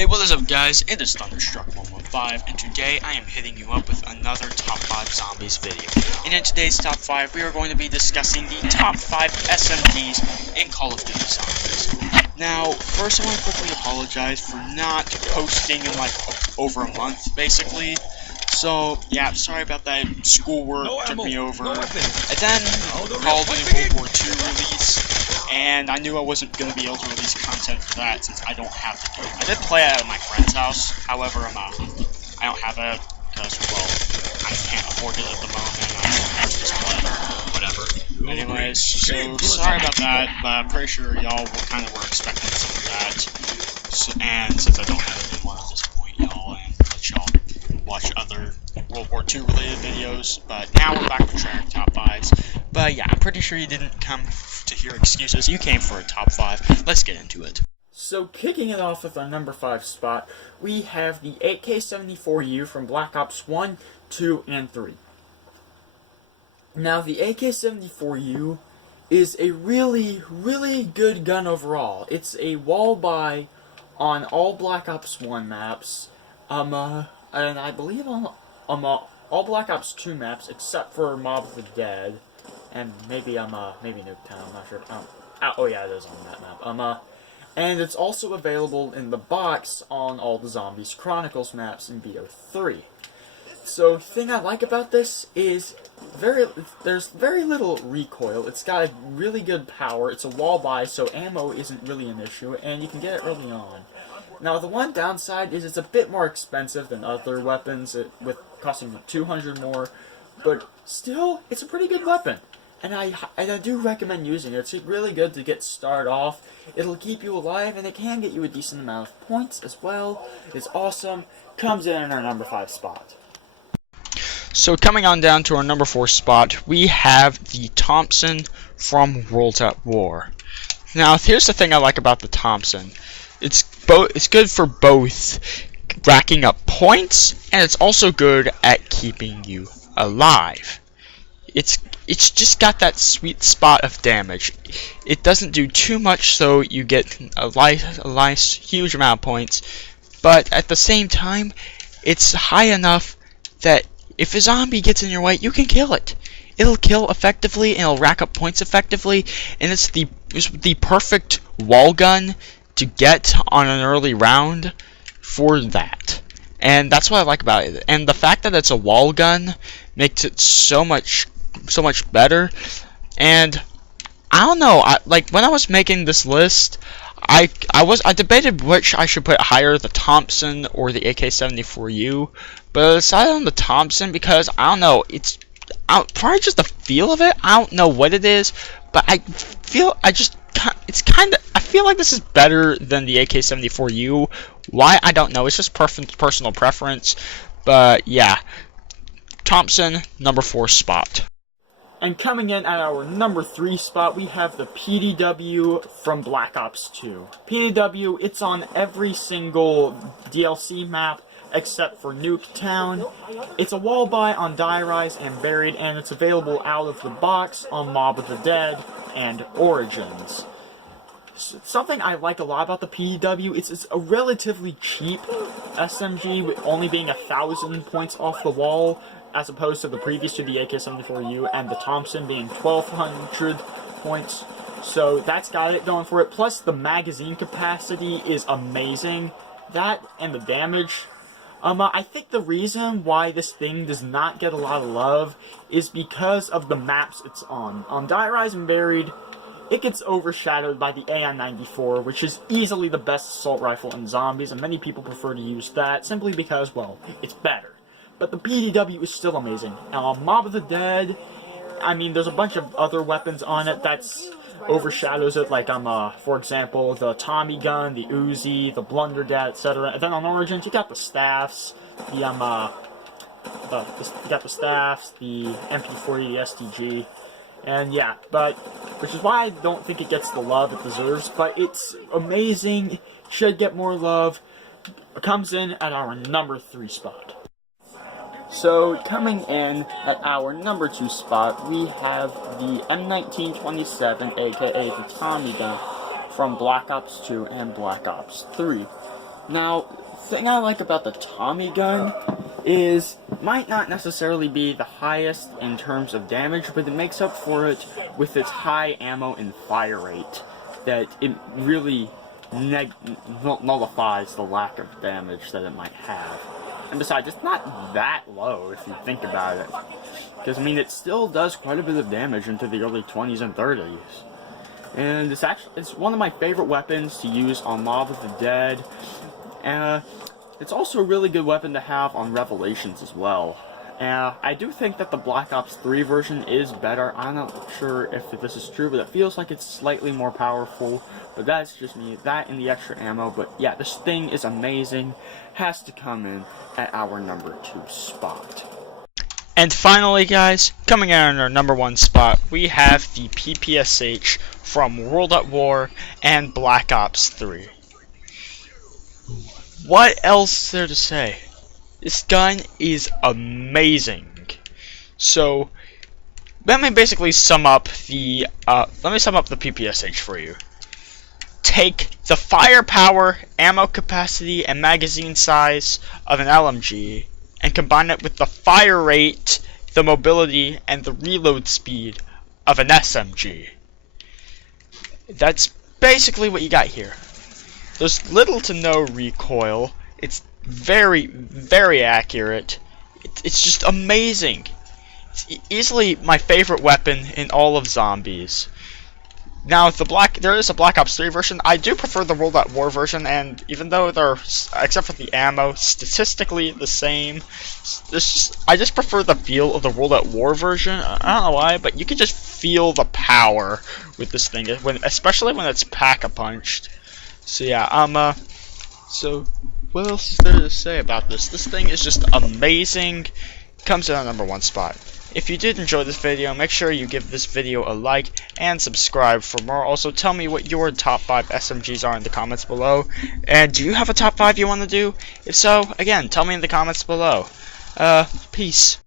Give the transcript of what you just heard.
Hey, what is up guys, it is Thunderstruck115, and today I am hitting you up with another Top 5 Zombies video. And in today's Top 5, we are going to be discussing the Top 5 SMGs in Call of Duty Zombies. Now, first I want to quickly apologize for not posting in like over a month, basically. So, yeah, sorry about that, schoolwork took me over. I then called in World War II release, and I knew I wasn't going to be able to release content for that since I don't have the game. I did play it at my friend's house, however, I don't have it because, well, I can't afford it at the moment. I just play whatever. Anyways, so sorry about that, but I'm pretty sure y'all kind of were expecting some of that. So, and since I don't have it in one at this point, y'all, and let y'all watch other World War II related videos, but now we're back to track top 5s. But yeah, I'm pretty sure you didn't come to hear excuses, you came for a top 5. Let's get into it. So kicking it off with our number 5 spot, we have the AK-74U from Black Ops 1, 2, and 3. Now the AK-74U is a really good gun overall. It's a wall buy on all Black Ops 1 maps, and I believe on all Black Ops 2 maps except for Mob of the Dead, and maybe maybe Nuketown, I'm not sure. Oh yeah, it is on that map. And it's also available in the box on all the Zombies Chronicles maps in BO3. So the thing I like about this is there's very little recoil. It's got a really good power. It's a wall buy, so ammo isn't really an issue, and you can get it early on. Now, the one downside is it's a bit more expensive than other weapons, with costing 200 more, but still, it's a pretty good weapon. And I do recommend using it. It's really good to get started off. It'll keep you alive, and it can get you a decent amount of points as well. It's awesome. Comes in our number 5 spot. So coming on down to our number 4 spot, we have the Thompson from World at War. Now, here's the thing I like about the Thompson. It's good for both racking up points, and it's also good at keeping you alive. It's just got that sweet spot of damage. It doesn't do too much, so you get a nice huge amount of points, but at the same time, it's high enough that if a zombie gets in your way, you can kill it. It'll kill effectively, and it'll rack up points effectively, and it's the perfect wall gun to get on an early round for that. And that's what I like about it. And the fact that it's a wall gun makes it so much better. And I don't know, like when I was making this list, I debated which I should put higher, the Thompson or the AK-74U, but I decided on the Thompson because I don't know, it's probably just the feel of it. I don't know what it is, but I feel I feel like this is better than the AK-74U. Why? I don't know. It's just personal preference. But yeah, Thompson, number 4 spot. And coming in at our number 3 spot, we have the PDW from Black Ops 2. PDW, it's on every single DLC map except for Nuketown. It's a wall buy on Die Rise and Buried, and it's available out of the box on Mob of the Dead and Origins. Something I like a lot about the PDW, it's a relatively cheap SMG, with only being 1,000 points off the wall, as opposed to the previous to the AK-74U and the Thompson being 1,200 points. So that's got it going for it. Plus the magazine capacity is amazing. That and the damage. I think the reason why this thing does not get a lot of love is because of the maps it's on. On Die Rise and Buried, it gets overshadowed by the AI-94, which is easily the best assault rifle in Zombies, and many people prefer to use that simply because, well, it's better. But the PDW is still amazing. Mob of the Dead, I mean, there's a bunch of other weapons on it that's overshadows it, like, for example, the Tommy gun, the Uzi, the Blundergat, etc. And then on Origins, you got the staffs, the MP40, the STG, and yeah, which is why I don't think it gets the love it deserves, but it's amazing, should get more love. It comes in at our number 3 spot. So, coming in at our number 2 spot, we have the M1927, aka the Tommy gun, from Black Ops 2 and Black Ops 3. Now, the thing I like about the Tommy gun is might not necessarily be the highest in terms of damage, but it makes up for it with its high ammo and fire rate. That it really nullifies the lack of damage that it might have. And besides, it's not that low if you think about it. Because, I mean, it still does quite a bit of damage into the early 20s and 30s. And it's one of my favorite weapons to use on Mob of the Dead. It's also a really good weapon to have on Revelations as well. I do think that the Black Ops 3 version is better. I'm not sure if this is true, but it feels like it's slightly more powerful. But that's just me. That and the extra ammo. But yeah, this thing is amazing. Has to come in at our number 2 spot. And finally, guys, coming in at our number 1 spot, we have the PPSH from World at War and Black Ops 3. What else is there to say? This gun is amazing. So, let me basically sum up the PPSH for you. Take the firepower, ammo capacity, and magazine size of an LMG and combine it with the fire rate, the mobility, and the reload speed of an SMG. That's basically what you got here. There's little to no recoil. It's very, very accurate. It's just amazing. It's easily my favorite weapon in all of zombies. Now, there is a Black Ops 3 version. I do prefer the World at War version, and even though they're, except for the ammo, statistically the same, I just prefer the feel of the World at War version. I don't know why, but you can just feel the power with this thing, especially when it's pack-a-punched. So yeah, so what else is there to say about this? This thing is just amazing. Comes in at number 1 spot. If you did enjoy this video, make sure you give this video a like and subscribe for more. Also, tell me what your top 5 SMGs are in the comments below. And do you have a top 5 you want to do? If so, again, tell me in the comments below. Peace.